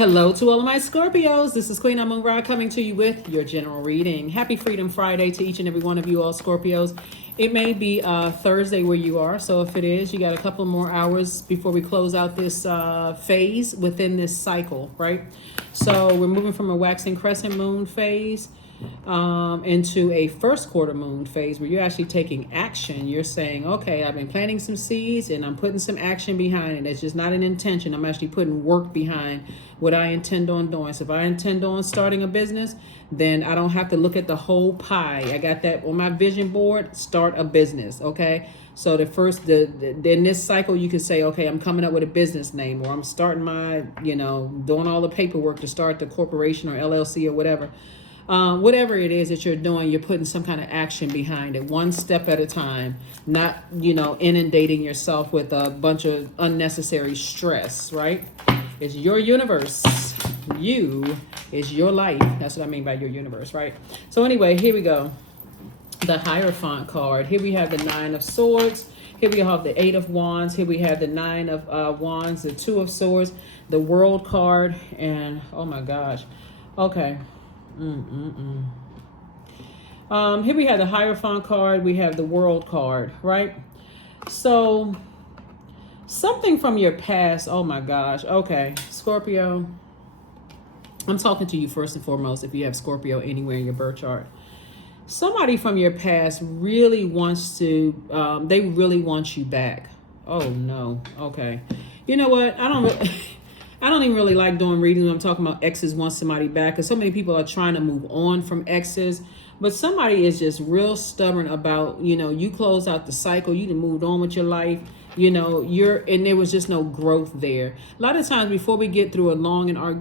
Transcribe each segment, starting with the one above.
Hello to all of my Scorpios. This is Queen Amun Ra coming to you with your general reading. Happy Freedom Friday to each and every one of you all Scorpios. It may be Thursday where you are, so if it is, you got a couple more hours before we close out this phase within this cycle, right? So we're moving from a waxing crescent moon phase into a first quarter moon phase where you're actually taking action. You're saying, okay, I've been planting some seeds and I'm putting some action behind it. It's just not an intention. I'm actually putting work behind what I intend on doing. So if I intend on starting a business, then I don't have to look at the whole pie. I got that on my vision board. Start a business. Okay. So in this cycle, you can say, okay, I'm coming up with a business name, or I'm starting my, doing all the paperwork to start the corporation or LLC or whatever. Whatever it is that you're doing, you're putting some kind of action behind it, one step at a time, not, inundating yourself with a bunch of unnecessary stress, right? It's your universe. You is your life. That's what I mean by your universe, right? So anyway, here we go. The Hierophant card. Here we have the Nine of Swords. Here we have the Eight of Wands. Here we have the Nine of Wands, the Two of Swords, the World card, and oh my gosh. Okay. Here we have the Hierophant card. We have the World card, right? So something from your past. Oh my gosh. Okay, Scorpio. I'm talking to you first and foremost if you have Scorpio anywhere in your birth chart. Somebody from your past really wants to, they really want you back. Oh no. Okay. You know what? I don't even really like doing readings when I'm talking about exes want somebody back, because so many people are trying to move on from exes. But somebody is just real stubborn about, you close out the cycle, you done moved on with your life, and there was just no growth there. A lot of times before we get through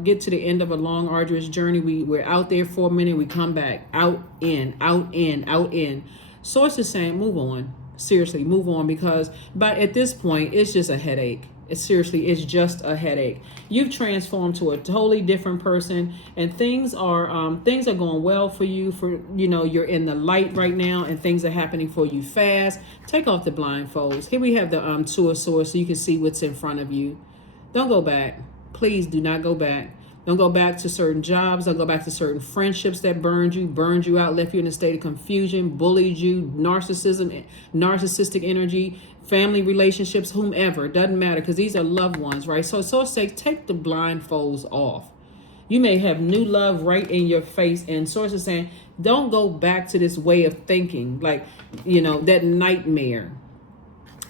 get to the end of a long, arduous journey, we're out there for a minute, we come back, out, in, out, in, out, in. Source is saying, move on. Seriously, move on, because at this point, it's just a headache. It's just a headache. You've transformed to a totally different person, and things are going well for you. You're in the light right now, and things are happening for you fast. Take off the blindfolds. Here we have the Two of Swords, so you can see what's in front of you. Don't go back. Please do not go back. Don't go back to certain jobs. Don't go back to certain friendships that burned you out, left you in a state of confusion, bullied you, narcissistic energy, family relationships, whomever. Doesn't matter, because these are loved ones, right? So say, take the blindfolds off. You may have new love right in your face, and Source is saying, don't go back to this way of thinking, like, that nightmare,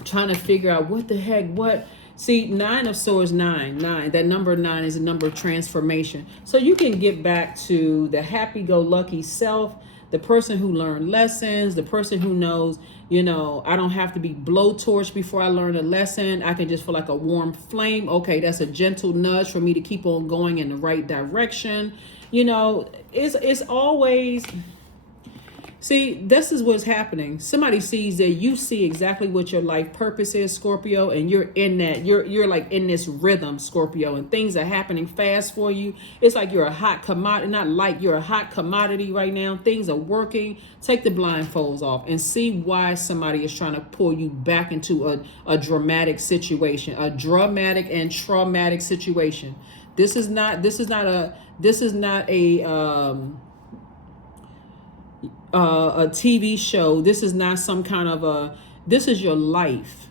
trying to figure out what the heck, what. See, Nine of Swords, nine. That number 9 is a number of transformation. So you can get back to the happy-go-lucky self, the person who learned lessons, the person who knows, I don't have to be blowtorched before I learn a lesson. I can just feel like a warm flame. Okay, that's a gentle nudge for me to keep on going in the right direction. It's always... See, this is what's happening. Somebody sees that you see exactly what your life purpose is, Scorpio, and you're in that. You're like in this rhythm, Scorpio, and things are happening fast for you. It's like you're a hot commodity, you're a hot commodity right now. Things are working. Take the blindfolds off and see why somebody is trying to pull you back into a dramatic situation, a dramatic and traumatic situation. This is not a TV show. This is not some kind of this is your life.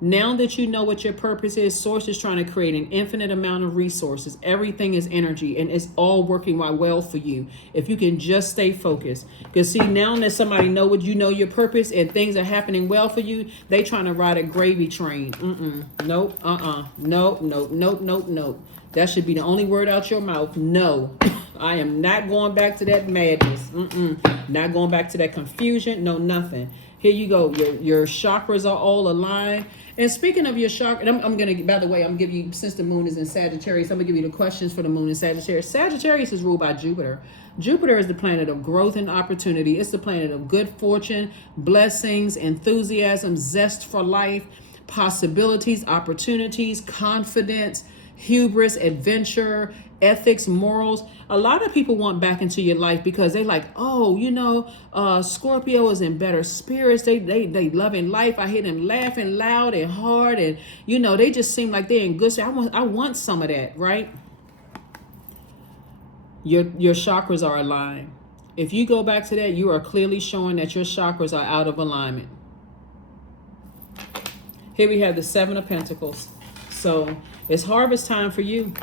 Now that you know what your purpose is, Source is trying to create an infinite amount of resources. Everything is energy, and it's all working well for you. If you can just stay focused. Because see, now that somebody your purpose and things are happening well for you, they trying to ride a gravy train. Nope. Nope. That should be the only word out your mouth. No. I am not going back to that madness. Not going back to that confusion. No, nothing. Here you go. Your chakras are all aligned. And speaking of your chakra, I'm going to, by the way, I'm going to give you, since the moon is in Sagittarius, I'm going to give you the questions for the moon in Sagittarius. Sagittarius is ruled by Jupiter. Jupiter is the planet of growth and opportunity. It's the planet of good fortune, blessings, enthusiasm, zest for life, possibilities, opportunities, confidence, hubris, adventure, ethics, morals. A lot of people want back into your life because they like, Scorpio is in better spirits. They loving life. I hear them laughing loud and hard, and they just seem like they're in good. I want some of that, right? Your chakras are aligned. If you go back to that, you are clearly showing that your chakras are out of alignment. Here we have the Seven of Pentacles. So it's harvest time for you.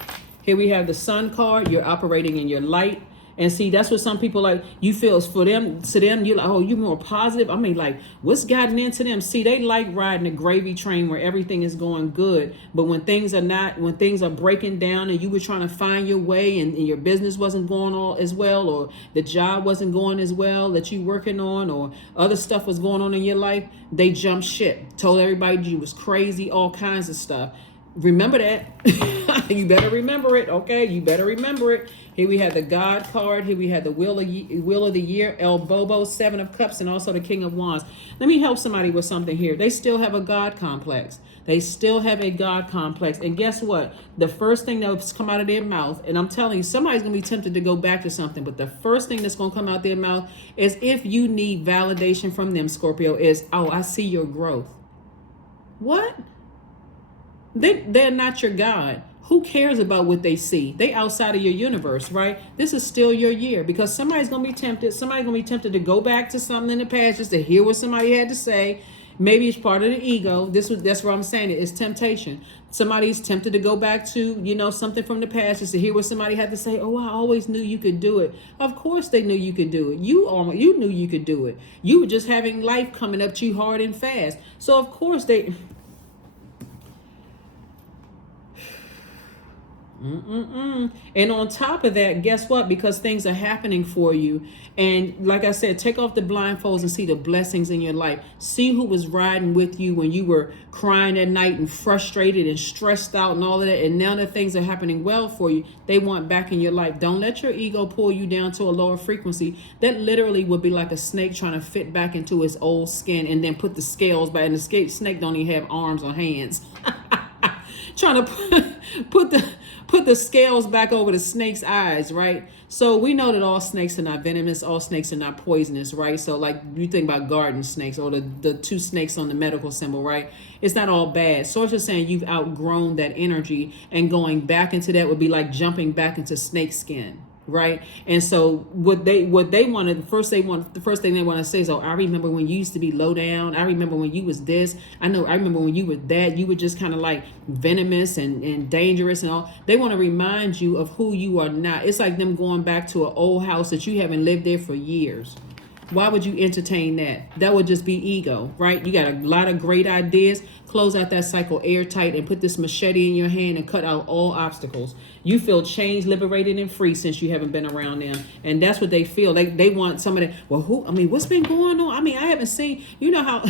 Here we have the Sun card. You're operating in your light. And see, that's what some people like. You feel for them, to them, you're like, oh, you're more positive. I mean, like, what's gotten into them? See, they like riding a gravy train where everything is going good. But when things are not, when things are breaking down and you were trying to find your way and your business wasn't going all as well, or the job wasn't going as well that you working on, or other stuff was going on in your life, they jumped ship, told everybody you was crazy, all kinds of stuff. Remember that. You better remember it. Okay, you better remember it. Here we have the God card. Here we have the Wheel of the Year, El Bobo, Seven of Cups, and also the King of Wands. Let me help somebody with something here. They still have a God complex. They still have a God complex. And guess what? The first thing that's come out of their mouth, and I'm telling you, somebody's going to be tempted to go back to something, but the first thing that's going to come out their mouth is, if you need validation from them, Scorpio, is, oh, I see your growth. What? They're not your God. Who cares about what they see? They outside of your universe, right? This is still your year, because somebody's going to be tempted. Somebody's going to be tempted to go back to something in the past just to hear what somebody had to say. Maybe it's part of the ego. That's what I'm saying. It's temptation. Somebody's tempted to go back to, something from the past just to hear what somebody had to say. Oh, I always knew you could do it. Of course they knew you could do it. You knew you could do it. You were just having life coming up to you hard and fast. So of course they... And on top of that, guess what? Because things are happening for you. And like I said, take off the blindfolds and see the blessings in your life. See who was riding with you when you were crying at night and frustrated and stressed out and all of that. And now that things are happening well for you, they want back in your life. Don't let your ego pull you down to a lower frequency. That literally would be like a snake trying to fit back into its old skin and then put the scales back. And the snake don't even have arms or hands. Trying to put the scales back over the snake's eyes, right? So we know that all snakes are not venomous, all snakes are not poisonous, right? So like you think about garden snakes or the two snakes on the medical symbol, right? It's not all bad. So it's just saying you've outgrown that energy, and going back into that would be like jumping back into snake skin. Right. And so what they wanted, the first thing they want to say is, oh, I remember when you used to be low down. I remember when you was this. I remember when you were that. You were just kind of like venomous and dangerous and all. They want to remind you of who you are not. It's like them going back to an old house that you haven't lived there for years. Why would you entertain that? That would just be ego, right? You got a lot of great ideas. Close out that cycle airtight and put this machete in your hand and cut out all obstacles. You feel changed, liberated, and free since you haven't been around them. And that's what they feel. They want some of that. Well, what's been going on? I haven't seen, how...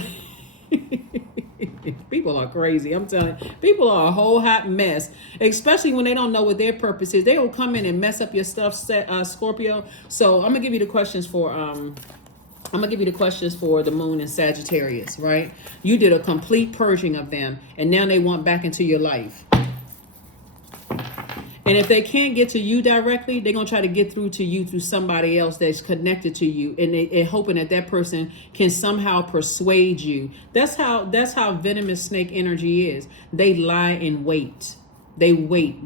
People are crazy. I'm telling you, people are a whole hot mess, especially when they don't know what their purpose is. They will come in and mess up your stuff, Scorpio. So I'm gonna give you the questions for the moon and Sagittarius, right? You did a complete purging of them, and now they want back into your life. And if they can't get to you directly, they're going to try to get through to you through somebody else that's connected to you, and they're hoping that person can somehow persuade you. That's how venomous snake energy is. They lie in wait. They wait,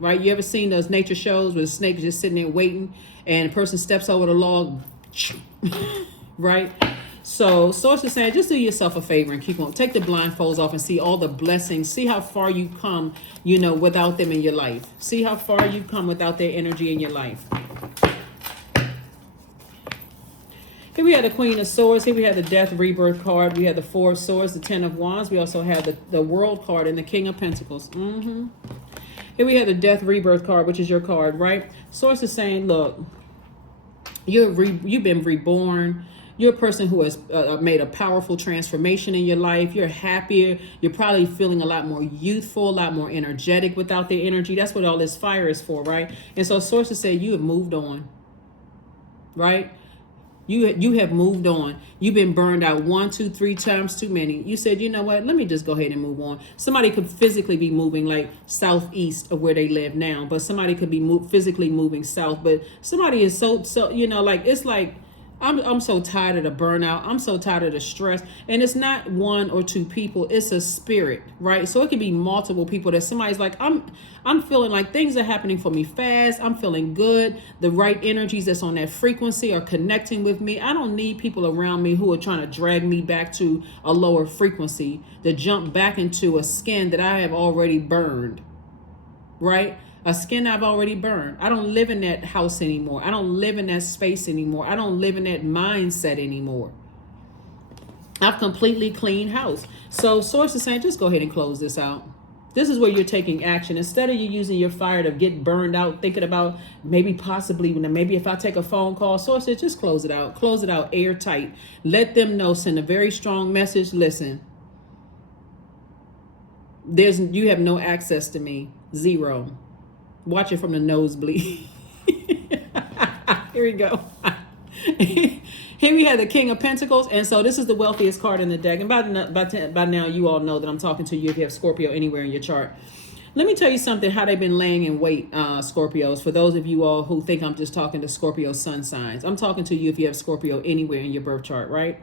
right? You ever seen those nature shows where the snake is just sitting there waiting and a person steps over the log, right? So source is saying, just do yourself a favor and keep on. Take the blindfolds off and see all the blessings. See how far you come, without them in your life. See how far you come without their energy in your life. Here we have the Queen of Swords. Here we have the Death Rebirth card. We have the Four of Swords, the Ten of Wands. We also have the World card and the King of Pentacles. Here we have the Death Rebirth card, which is your card, right? Source is saying, look, you've been reborn. You're a person who has made a powerful transformation in your life. You're happier. You're probably feeling a lot more youthful, a lot more energetic without their energy. That's what all this fire is for, right? And so sources say you have moved on, right? You have moved on. You've been burned out 1, 2, 3 times too many. You said, you know what? Let me just go ahead and move on. Somebody could physically be moving like southeast of where they live now, but somebody could be physically moving south. But somebody is so it's like I'm so tired of the burnout. I'm so tired of the stress. And it's not one or two people, it's a spirit, right? So it can be multiple people that somebody's like, I'm feeling like things are happening for me fast. I'm feeling good. The right energies that's on that frequency are connecting with me. I don't need people around me who are trying to drag me back to a lower frequency, to jump back into a skin that I have already burned, right? A skin I've already burned. I don't live in that house anymore. I don't live in that space anymore. I don't live in that mindset anymore. I've completely cleaned house. So Source is saying, just go ahead and close this out. This is where you're taking action. Instead of you using your fire to get burned out, thinking about maybe if I take a phone call, Source says, just close it out. Close it out airtight. Let them know, send a very strong message. Listen, you have no access to me. Zero. Watch it from the nosebleed. Here we go. Here we have the King of Pentacles. And so this is the wealthiest card in the deck. And by now, you all know that I'm talking to you if you have Scorpio anywhere in your chart. Let me tell you something, how they've been laying in wait, Scorpios. For those of you all who think I'm just talking to Scorpio sun signs, I'm talking to you if you have Scorpio anywhere in your birth chart, right?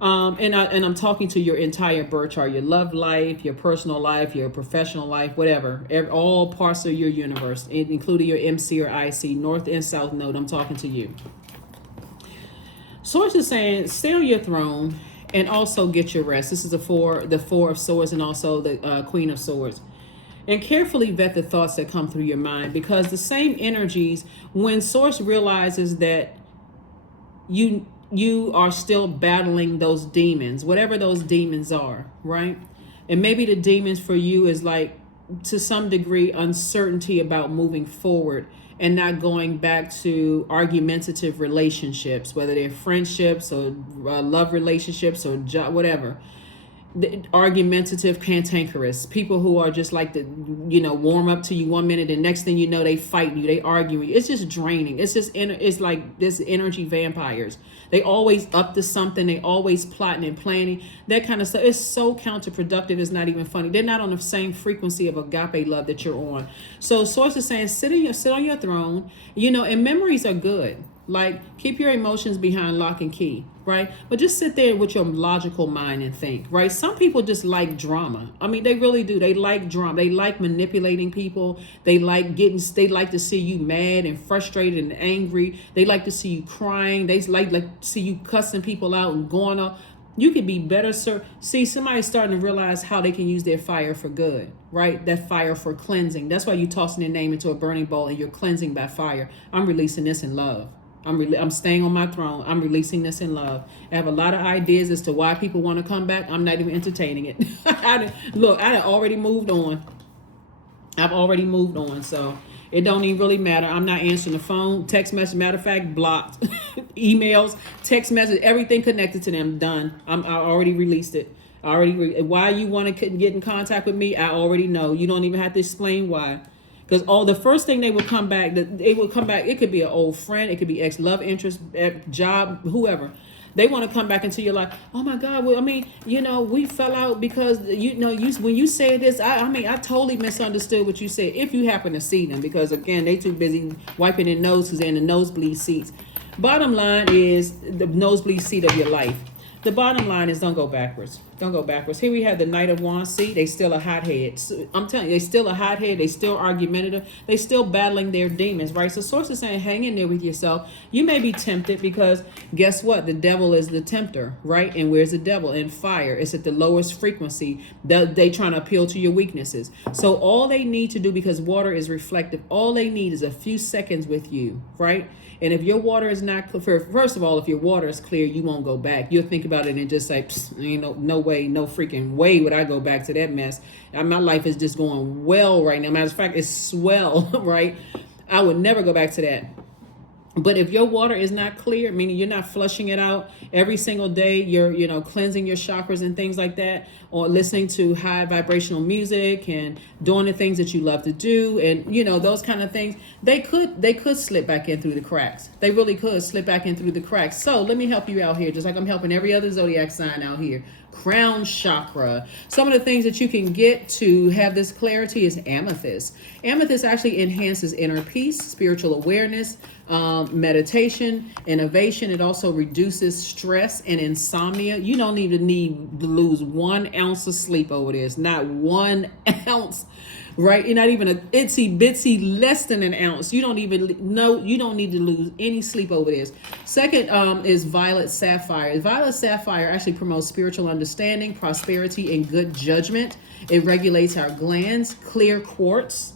And I'm talking to your entire birth chart, your love life, your personal life, your professional life, whatever, all parts of your universe, including your MC or IC, North and South node. I'm talking to you. Source is saying, stay on your throne and also get your rest. This is the four of swords and also the Queen of Swords. And carefully vet the thoughts that come through your mind, because the same energies, when Source realizes that you are still battling those demons, whatever those demons are, right? And maybe the demons for you is like, to some degree, uncertainty about moving forward and not going back to argumentative relationships, whether they're friendships or love relationships or whatever. The argumentative, cantankerous people who are just like warm up to you 1 minute, the next thing you know they fighting you, they arguing. It's just draining. It's like this energy vampires. They always up to something. They always plotting and planning, that kind of stuff. It's so counterproductive. It's not even funny. They're not on the same frequency of agape love that you're on. So Source is saying, sit on your throne, and memories are good. Like, keep your emotions behind lock and key, right? But just sit there with your logical mind and think, right? Some people just like drama. I mean, they really do. They like drama. They like manipulating people. They like to see you mad and frustrated and angry. They like to see you crying. They like to see you cussing people out and going off. You could be better, sir. See, somebody's starting to realize how they can use their fire for good, right? That fire for cleansing. That's why you're tossing their name into a burning bowl and you're cleansing by fire. I'm releasing this in love. I'm staying on my throne. I'm releasing this in love. I have a lot of ideas as to why people want to come back. I'm not even entertaining it. I already moved on. I've already moved on. So it don't even really matter. I'm not answering the phone, text message. Matter of fact, blocked. Emails, text message, everything connected to them, done. I already released it. Why you want to get in contact with me, I already know. You don't even have to explain why. Because the first thing it could be an old friend, it could be ex-love interest, job, whoever. They want to come back into your life. Oh my God, well, I mean, we fell out because, when you said this, I totally misunderstood what you said. If you happen to see them, because again, they too busy wiping their nose because they're in the nosebleed seats. Bottom line is the nosebleed seat of your life. The bottom line is, don't go backwards. Don't go backwards. Here we have the Knight of Wands. See, they still a hothead. I'm telling you, they still a hothead. They still argumentative. They still battling their demons, right? So Source is saying, hang in there with yourself. You may be tempted because guess what? The devil is the tempter, right? And where's the devil? In fire. It's at the lowest frequency. They trying to appeal to your weaknesses. So all they need to do, because water is reflective, all they need is a few seconds with you, right? And if your water is not clear, first of all, if your water is clear, you won't go back. You'll think about it and just say, ain't no way, no freaking way would I go back to that mess. My life is just going well right now. Matter of fact, it's swell, right? I would never go back to that. But if your water is not clear, meaning you're not flushing it out every single day, you're cleansing your chakras and things like that, or listening to high vibrational music and doing the things that you love to do, and those kind of things, they could slip back in through the cracks. They really could slip back in through the cracks. So let me help you out here, just like I'm helping every other zodiac sign out here. crown chakra. Some of the things that you can get to have this clarity is amethyst. Amethyst actually enhances inner peace, spiritual awareness, meditation, innovation. It also reduces stress and insomnia. You don't even need to lose 1 ounce of sleep over this. Not 1 ounce, right? You're not even a itsy bitsy less than an ounce. You don't even know. You don't need to lose any sleep over this. Second is violet sapphire. Violet sapphire actually promotes spiritual understanding, prosperity, and good judgment. It regulates our glands. Clear quartz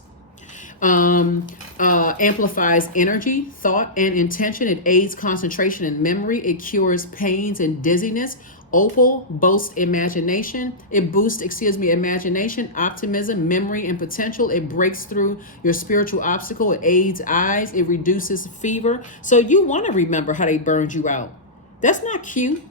amplifies energy, thought, and intention. It aids concentration and memory. It cures pains and dizziness. Opal boasts imagination. It boosts, imagination, optimism, memory, and potential. It breaks through your spiritual obstacle. It aids eyes. It reduces fever. So you want to remember how they burned you out. That's not cute.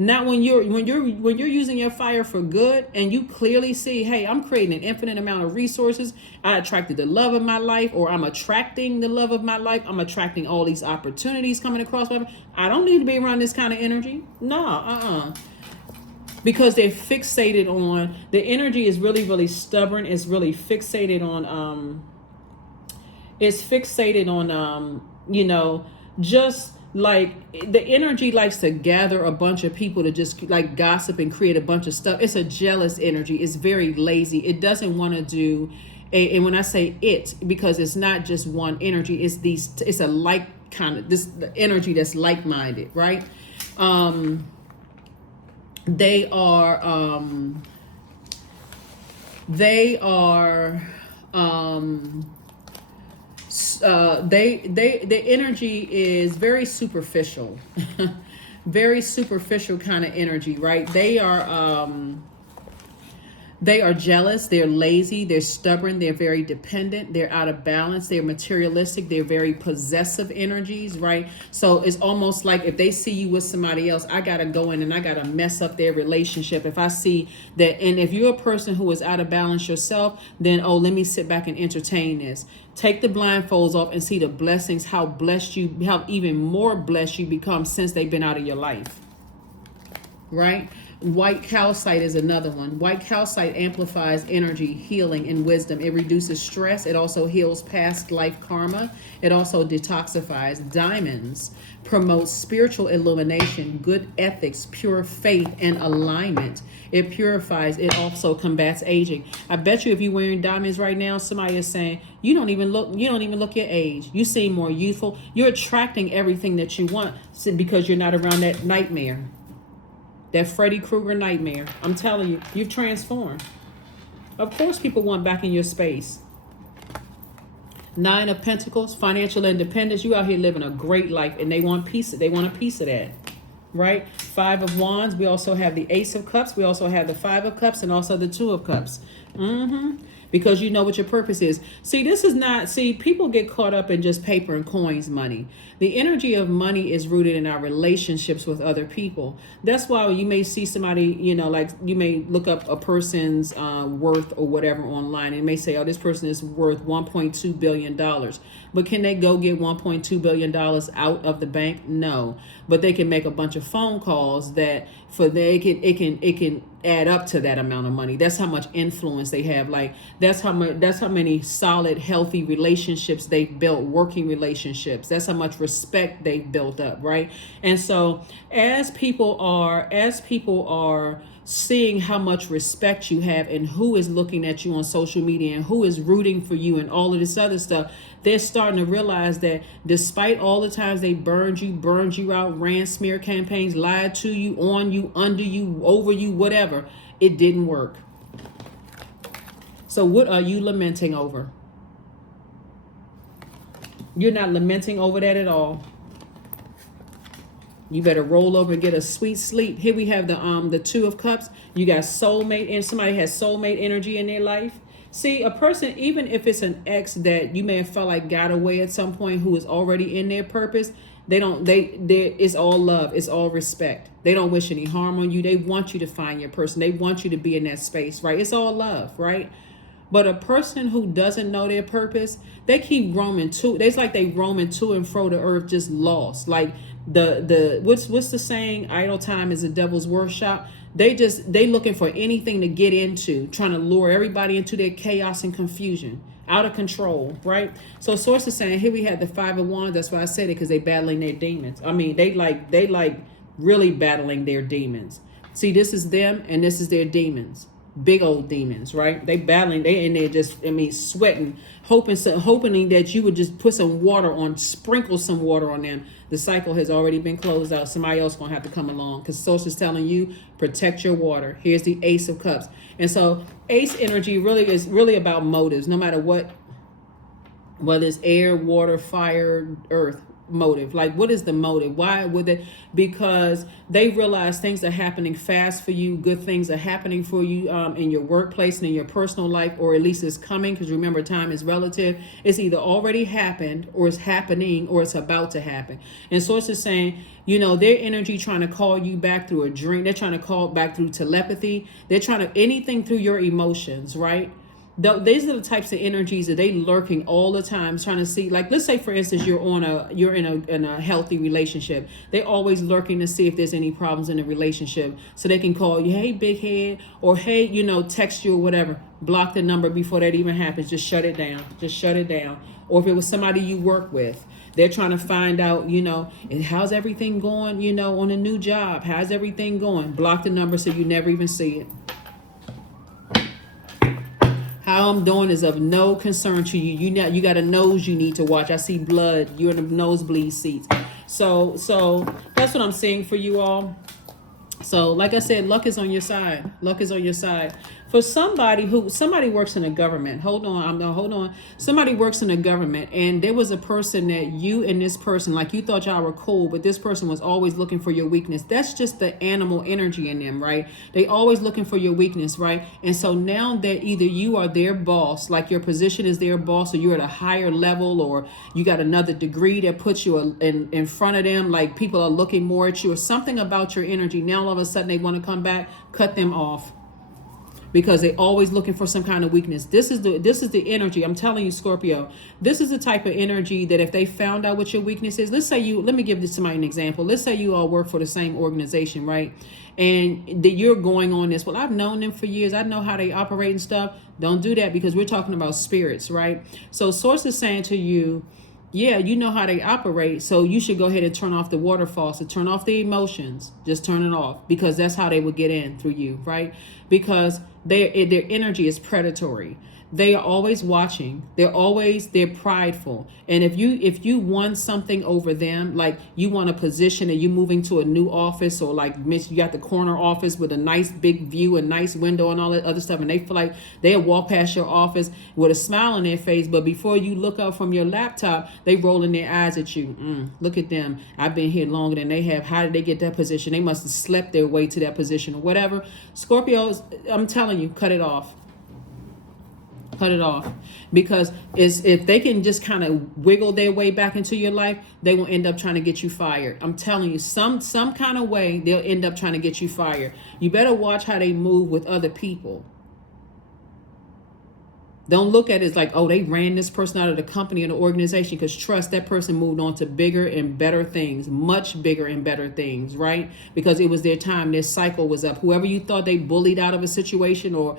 Not when you're using your fire for good and you clearly see, hey, I'm creating an infinite amount of resources. I attracted the love of my life, or I'm attracting the love of my life. I'm attracting all these opportunities coming across my life. I don't need to be around this kind of energy. No, because they're fixated on the energy is really, really stubborn. It's really fixated on just like the energy likes to gather a bunch of people to just like gossip and create a bunch of stuff. It's a jealous energy. It's very lazy. It doesn't want to do and when I say it, because it's not just one energy, it's a like kind of the energy that's like-minded, right? They are the energy is very superficial. Very superficial kind of energy, right? They are jealous, they're lazy, they're stubborn, they're very dependent, they're out of balance, they're materialistic, they're very possessive energies, right? So it's almost like if they see you with somebody else, I gotta go in and I gotta mess up their relationship. If I see that, and if you're a person who is out of balance yourself, then let me sit back and entertain this. Take the blindfolds off and see the blessings, how even more blessed you become since they've been out of your life, right? White calcite is another one. White calcite amplifies energy, healing, and wisdom. It reduces stress. It also heals past life karma. It also detoxifies. Diamonds promotes spiritual illumination, good ethics, pure faith, and alignment. It purifies. It also combats aging. I bet you if you're wearing diamonds right now, somebody is saying, you don't even look your age. You seem more youthful. You're attracting everything that you want because you're not around that nightmare. That Freddy Krueger nightmare. I'm telling you, you've transformed. Of course people want back in your space. 9 of Pentacles, financial independence. You out here living a great life and they want a piece of that. Right? 5 of Wands. We also have the Ace of Cups. We also have the 5 of Cups and also the 2 of Cups. Because you know what your purpose is. People get caught up in just paper and coins money. The energy of money is rooted in our relationships with other people. That's why you may see somebody, like you may look up a person's worth or whatever online and may say, oh, this person is worth $1.2 billion. But can they go get $1.2 billion out of the bank? No. But they can make a bunch of phone calls it can add up to that amount of money. That's how much influence they have. Like that's how many solid, healthy relationships they've built, working relationships. That's how much respect they've built up, right? And so as people are seeing how much respect you have and who is looking at you on social media and who is rooting for you and all of this other stuff, they're starting to realize that despite all the times they burned you out, ran smear campaigns, lied to you, on you, under you, over you, whatever, it didn't work. So what are you lamenting over? You're not lamenting over that at all. You better roll over and get a sweet sleep. Here we have the 2 of Cups. You got soulmate, and somebody has soulmate energy in their life. See, a person, even if it's an ex that you may have felt like got away at some point, who is already in their purpose, it's all love. It's all respect. They don't wish any harm on you. They want you to find your person. They want you to be in that space, right? It's all love, right? But a person who doesn't know their purpose, they keep roaming it's like they roaming to and fro the earth, just lost. Like what's the saying? Idle time is the devil's workshop. They looking for anything to get into, trying to lure everybody into their chaos and confusion, out of control, right? So source is saying here we have the Five of Wands. That's why I said it, because they battling their demons. I mean, they like really battling their demons. See, this is them and this is their demons. Big old demons, right? They battling, they in there just, I mean, sweating, hoping that you would just put some water on, sprinkle some water on them. The cycle has already been closed out. Somebody else gonna have to come along, because source is telling you, protect your water. Here's the Ace of Cups. And so Ace energy really is really about motives, no matter what, whether it's air, water, fire, earth. Motive, like what is the motive? Why would they? Because they realize things are happening fast for you, good things are happening for you in your workplace and in your personal life, or at least it's coming, because remember, time is relative. It's either already happened, or it's happening, or it's about to happen. And source is saying, you know, their energy trying to call you back through a dream. They're trying to call back through telepathy. They're trying to anything through your emotions, right? These are the types of energies that they lurking all the time, trying to see. Like, let's say for instance, you're in a healthy relationship. They always lurking to see if there's any problems in the relationship, so they can call you, hey big head, or hey, you know, text you or whatever. Block the number before that even happens. Just shut it down. Just shut it down. Or if it was somebody you work with, they're trying to find out, you know, and how's everything going, you know, on a new job? How's everything going? Block the number so you never even see it. How I'm doing is of no concern to you. You got a nose you need to watch. I see blood. You're in the nosebleed seats. So that's what I'm saying for you all. So like I said, luck is on your side. Luck is on your side. For somebody works in the government. Hold on. Somebody works in the government, and there was a person that you and this person, like, you thought y'all were cool, but this person was always looking for your weakness. That's just the animal energy in them, right? They always looking for your weakness, right? And so now that either you are their boss, like your position is their boss, or you're at a higher level, or you got another degree that puts you in front of them, like people are looking more at you, or something about your energy. Now all of a sudden they want to come back, cut them off. Because they're always looking for some kind of weakness. This is the energy. I'm telling you, Scorpio, this is the type of energy that if they found out what your weakness is, let me give this somebody an example. Let's say you all work for the same organization, right? And that you're going on this, well, I've known them for years. I know how they operate and stuff. Don't do that, because we're talking about spirits, right? So source is saying to you, yeah, you know how they operate, so you should go ahead and turn off the water faucet, turn off the emotions, just turn it off, because that's how they would get in through you, right? Because their energy is predatory. They are always watching. They're prideful. And if you won something over them, like you want a position and you moving to a new office, or like you got the corner office with a nice big view and nice window and all that other stuff, and they feel like they'll walk past your office with a smile on their face, but before you look up from your laptop, they rolling their eyes at you. Look at them. I've been here longer than they have. How did they get that position? They must have slept their way to that position or whatever. Scorpios, I'm telling you, cut it off. Cut it off, because if they can just kind of wiggle their way back into your life, they will end up trying to get you fired. I'm telling you, some kind of way they'll end up trying to get you fired. You better watch how they move with other people. Don't look at it as like, oh, they ran this person out of the company and the organization, because trust, that person moved on to bigger and better things, much bigger and better things, right? Because it was their time, their cycle was up. Whoever you thought they bullied out of a situation, or,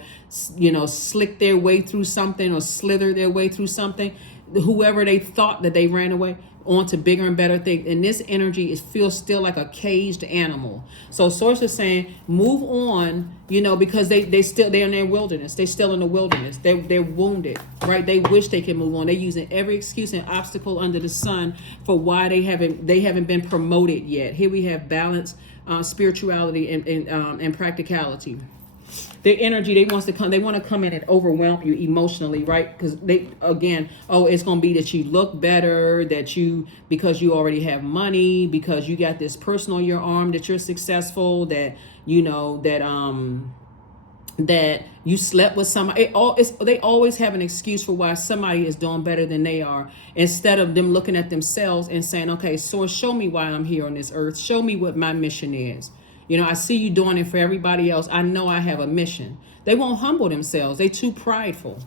you know, slicked their way through something, or slithered their way through something, whoever they thought that they ran away on to bigger and better things. And this energy feels still like a caged animal. So source is saying, move on, you know, because they're in their wilderness. They're still in the wilderness. They're wounded, right? They wish they can move on. They're using every excuse and obstacle under the sun for why they haven't been promoted yet. Here we have balance, spirituality, and practicality. Their energy, they want to come in and overwhelm you emotionally, right? Because it's going to be that you look better, because you already have money, because you got this person on your arm, that you're successful, that, you know, that you slept with somebody. They always have an excuse for why somebody is doing better than they are, instead of them looking at themselves and saying, okay, source, show me why I'm here on this earth. Show me what my mission is. You know, I see you doing it for everybody else. I know I have a mission. They won't humble themselves. They're too prideful.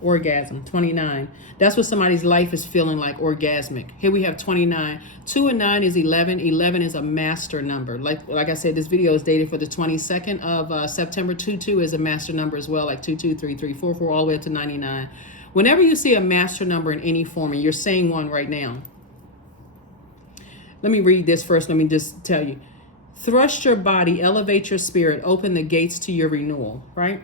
Orgasm, 29. That's what somebody's life is feeling like, orgasmic. Here we have 29. 2 and 9 is 11. 11 is a master number. Like I said, this video is dated for the 22nd of September. 2 is a master number as well, like 2 2 3 3 4 4 all the way up to 99. Whenever you see a master number in any form, and you're saying one right now, let me read this first. Let me just tell you. Thrust your body, elevate your spirit, open the gates to your renewal, right?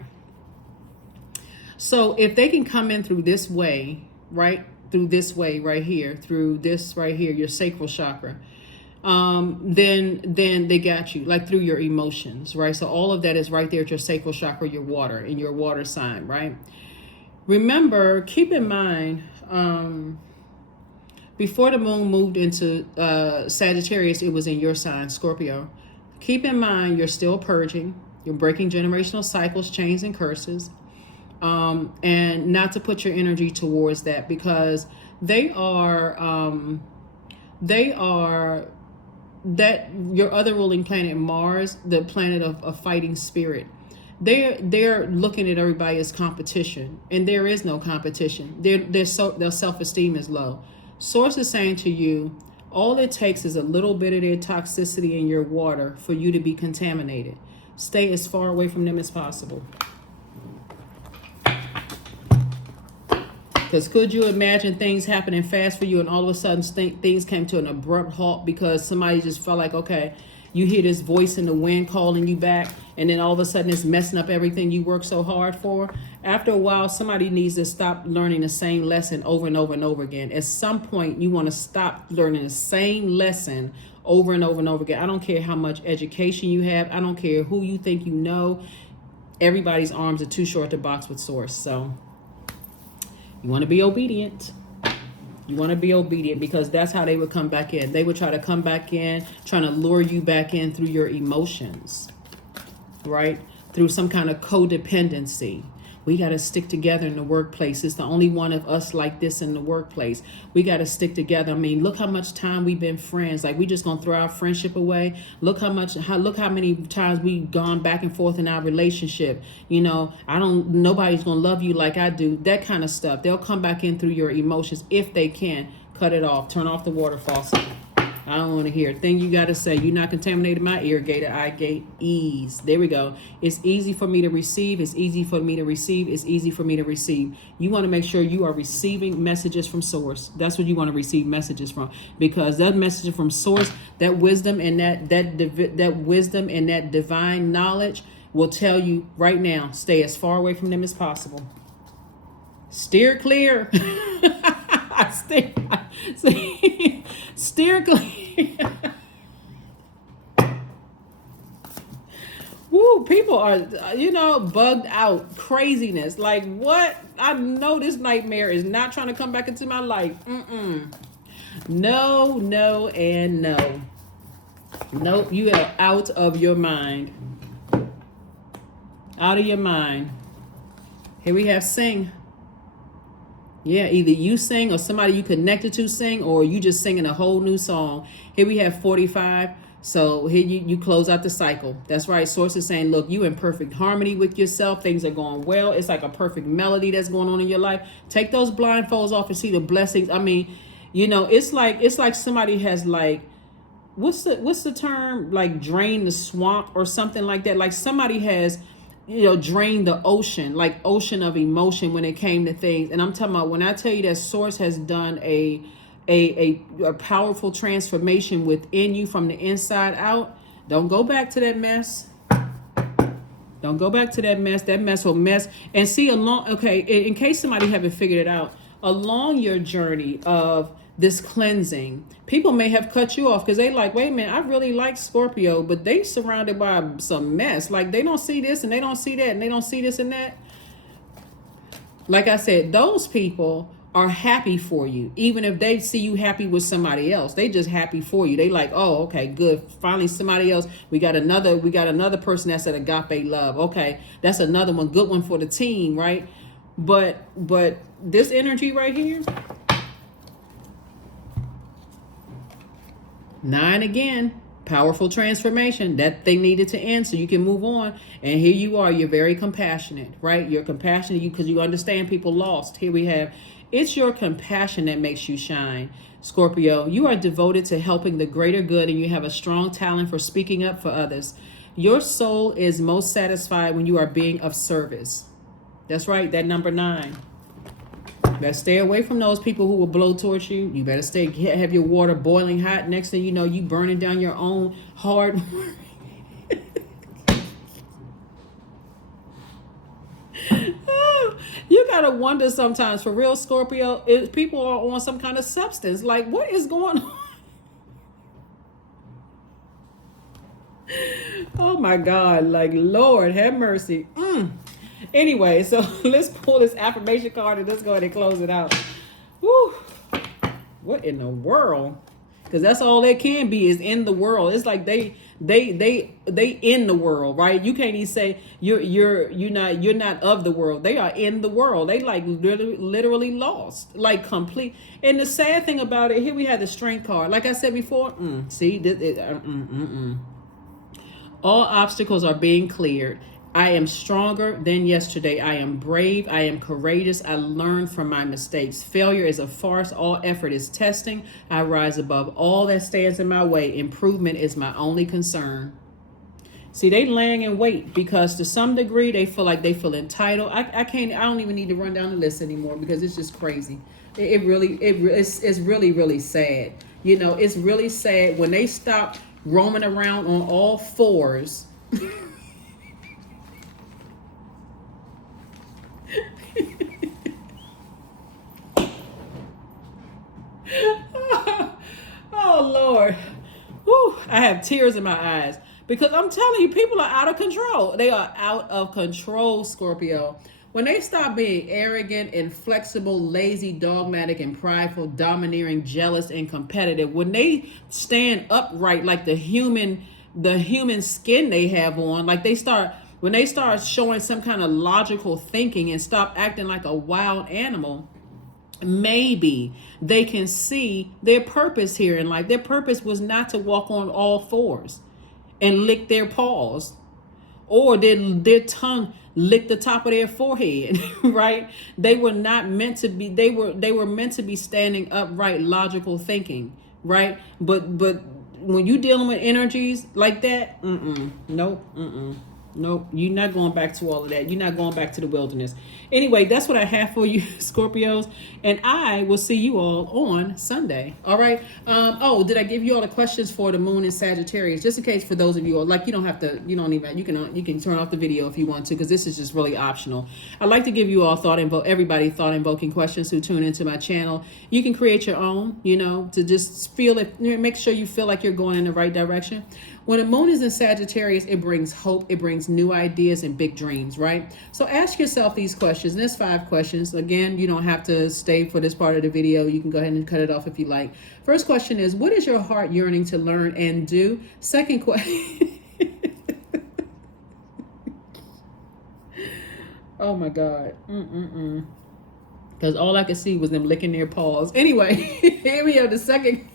So if they can come in through this way, right? Through this way right here, through this right here, your sacral chakra, then they got you, like through your emotions, right? So all of that is right there at your sacral chakra, your water, in your water sign, right? Remember, keep in mind, before the moon moved into Sagittarius, it was in your sign, Scorpio. Keep in mind, you're still purging. You're breaking generational cycles, chains, and curses. And not to put your energy towards that, because they are that your other ruling planet, Mars, the planet of fighting spirit. They're looking at everybody as competition, and there is no competition. Their self-esteem is low. Source is saying to you, all it takes is a little bit of their toxicity in your water for you to be contaminated. Stay as far away from them as possible. Because could you imagine things happening fast for you, and all of a sudden things came to an abrupt halt because somebody just felt like, okay, you hear this voice in the wind calling you back, and then all of a sudden it's messing up everything you worked so hard for. After a while, somebody needs to stop learning the same lesson over and over and over again. At some point, you want to stop learning the same lesson over and over and over again. I don't care how much education you have. I don't care who you think you know. Everybody's arms are too short to box with Source. So you want to be obedient. You want to be obedient, because that's how they would come back in. They would try to come back in, trying to lure you back in through your emotions, right? Through some kind of codependency. We got to stick together in the workplace. It's the only one of us like this in the workplace. We got to stick together. I mean, look how much time we've been friends. Like, we just going to throw our friendship away. Look how many times we've gone back and forth in our relationship. You know, nobody's going to love you like I do. That kind of stuff. They'll come back in through your emotions if they can. Cut it off. Turn off the water faucet. I don't want to hear a thing you got to say. You're not contaminated my irrigator, eye gate, ease. There we go. It's easy for me to receive. It's easy for me to receive. It's easy for me to receive. You want to make sure you are receiving messages from Source. That's what you want to receive messages from, because that message from Source, that wisdom and that wisdom and that divine knowledge will tell you right now, stay as far away from them as possible. Steer clear. Steer clear. Woo, people are, bugged out. Craziness. Like, what? I know this nightmare is not trying to come back into my life. No, and no. Nope, you are out of your mind. Out of your mind. Here we have sing. Yeah, either you sing or somebody you connected to sing, or you just singing a whole new song. Here we have 45. So here you close out the cycle. That's right. Source is saying, look, you in perfect harmony with yourself. Things are going well. It's like a perfect melody that's going on in your life. Take those blindfolds off and see the blessings. I mean, it's like somebody has, like, what's the term? Like, drain the swamp or something like that. Like, somebody has, drain the ocean, like ocean of emotion when it came to things. And I'm talking about, when I tell you that Source has done a powerful transformation within you from the inside out, don't go back to that mess. Don't go back to that mess. That mess will mess. And see, in case somebody haven't figured it out, along your journey of this cleansing, people may have cut you off because they like, wait a minute, I really like Scorpio, but they surrounded by some mess. Like, they don't see this and they don't see that and they don't see this and that. Like I said, those people are happy for you. Even if they see you happy with somebody else, they just happy for you. They like, oh, okay, good. Finally, somebody else. We got another person that's at agape love. Okay, that's another one, good one for the team, right? But this energy right here, 9 again, powerful transformation. That thing needed to end so you can move on. And here you are. You're very compassionate, right? You're compassionate because you understand people lost. Here we have It's your compassion that makes you shine. Scorpio, you are devoted to helping the greater good and you have a strong talent for speaking up for others. Your soul is most satisfied when you are being of service. That's right, that number 9. Better stay away from those people who will blow towards you. You better have your water boiling hot. Next thing you know, you burning down your own hard. You gotta wonder sometimes, for real, Scorpio, if people are on some kind of substance. Like, what is going on? Oh my God, like, Lord have mercy. Anyway, so let's pull this affirmation card and let's go ahead and close it out. Woo. What in the world? Because that's all they can be, is in the world. It's like they in the world, right? You can't even say you're not of the world. They are in the world. They like literally lost, like complete. And the sad thing about it, here we have the strength card. Like I said before, all obstacles are being cleared. I am stronger than yesterday. I am brave. I am courageous. I learn from my mistakes. Failure is a farce. All effort is testing. I rise above all that stands in my way. Improvement is my only concern. See, they laying in wait because to some degree they feel entitled. I don't even need to run down the list anymore because it's just crazy. It's really sad. You know, it's really sad when they stop roaming around on all fours. Oh Lord. Whew, I have tears in my eyes because I'm telling you, people are out of control. They are out of control, Scorpio. When they stop being arrogant, inflexible, lazy, dogmatic, and prideful, domineering, jealous, and competitive, when they stand upright like the human skin they have on, like when they start showing some kind of logical thinking and stop acting like a wild animal, maybe they can see their purpose here in life. Their purpose was not to walk on all fours and lick their paws or their tongue lick the top of their forehead, right? They were not meant to be, they were meant to be standing upright, logical thinking, right? But when you dealing with energies like that, Nope, you're not going back to all of that. You're not going back to the wilderness. Anyway, that's what I have for you, Scorpios. And I will see you all on Sunday. All right. Did I give you all the questions for the moon in Sagittarius? Just in case for those of you, like, you can turn off the video if you want to, because this is just really optional. I like to give you all thought invoking questions who tune into my channel. You can create your own, to just make sure you feel like you're going in the right direction. When the moon is in Sagittarius, it brings hope, it brings new ideas and big dreams, right? So ask yourself these questions. And there's 5 questions. Again, you don't have to stay for this part of the video. You can go ahead and cut it off if you like. First question is, what is your heart yearning to learn and do? Second question. Oh my God. Because all I could see was them licking their paws. Anyway, here we have the second.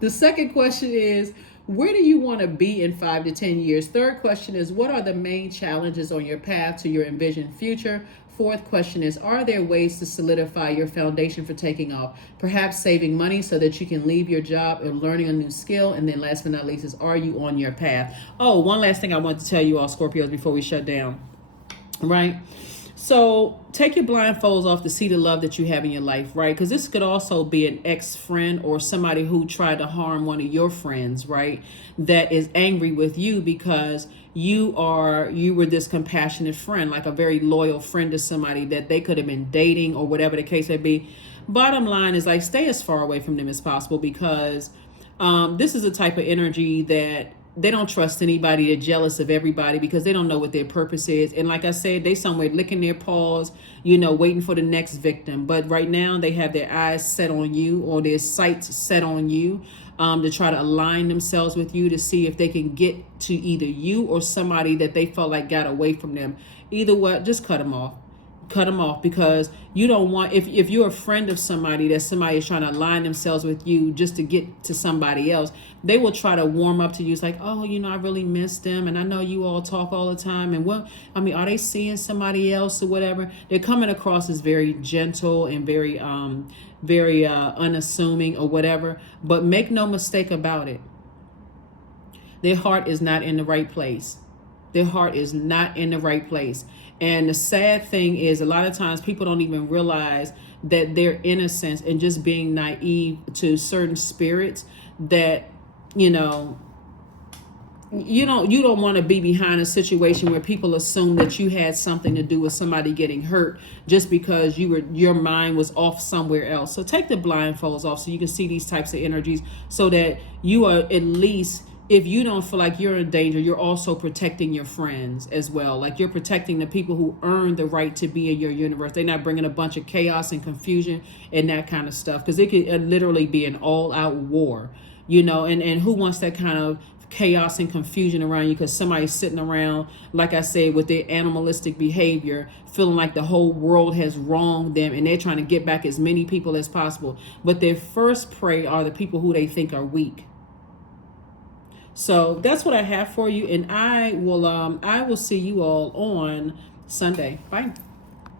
The second question is, where do you want to be in 5 to 10 years? Third question is, what are the main challenges on your path to your envisioned future? Fourth question is, are there ways to solidify your foundation for taking off? Perhaps saving money so that you can leave your job and learning a new skill. And then last but not least is, are you on your path? Oh, one last thing I want to tell you all, Scorpios, before we shut down, right? So take your blindfolds off to see the love that you have in your life, right? Because this could also be an ex-friend or somebody who tried to harm one of your friends, right? That is angry with you because you were this compassionate friend, like a very loyal friend to somebody that they could have been dating or whatever the case may be. Bottom line is, like, stay as far away from them as possible because this is a type of energy that they don't trust anybody. They're jealous of everybody because they don't know what their purpose is. And like I said, they somewhere licking their paws, waiting for the next victim. But right now they have their eyes set on you, or their sights set on you, to try to align themselves with you to see if they can get to either you or somebody that they felt like got away from them. Either way, just cut them off. cut them off, because you don't want, if you're a friend of somebody, that somebody is trying to align themselves with you just to get to somebody else, they will try to warm up to you. It's like, oh, I really miss them, and I know you all talk all the time, and are they seeing somebody else or whatever? They're coming across as very gentle and very unassuming or whatever. But make no mistake about it, their heart is not in the right place. Their heart is not in the right place. And the sad thing is, a lot of times people don't even realize that their innocence and just being naive to certain spirits, that, you don't want to be behind a situation where people assume that you had something to do with somebody getting hurt just because your mind was off somewhere else. So take the blindfolds off so you can see these types of energies, so that you are, at least, if you don't feel like you're in danger, you're also protecting your friends as well. Like, you're protecting the people who earn the right to be in your universe. They're not bringing a bunch of chaos and confusion and that kind of stuff, because it could literally be an all-out war, and who wants that kind of chaos and confusion around you, because somebody's sitting around, like I said, with their animalistic behavior, feeling like the whole world has wronged them, and they're trying to get back as many people as possible. But their first prey are the people who they think are weak. So that's what I have for you, and I will see you all on Sunday. Bye.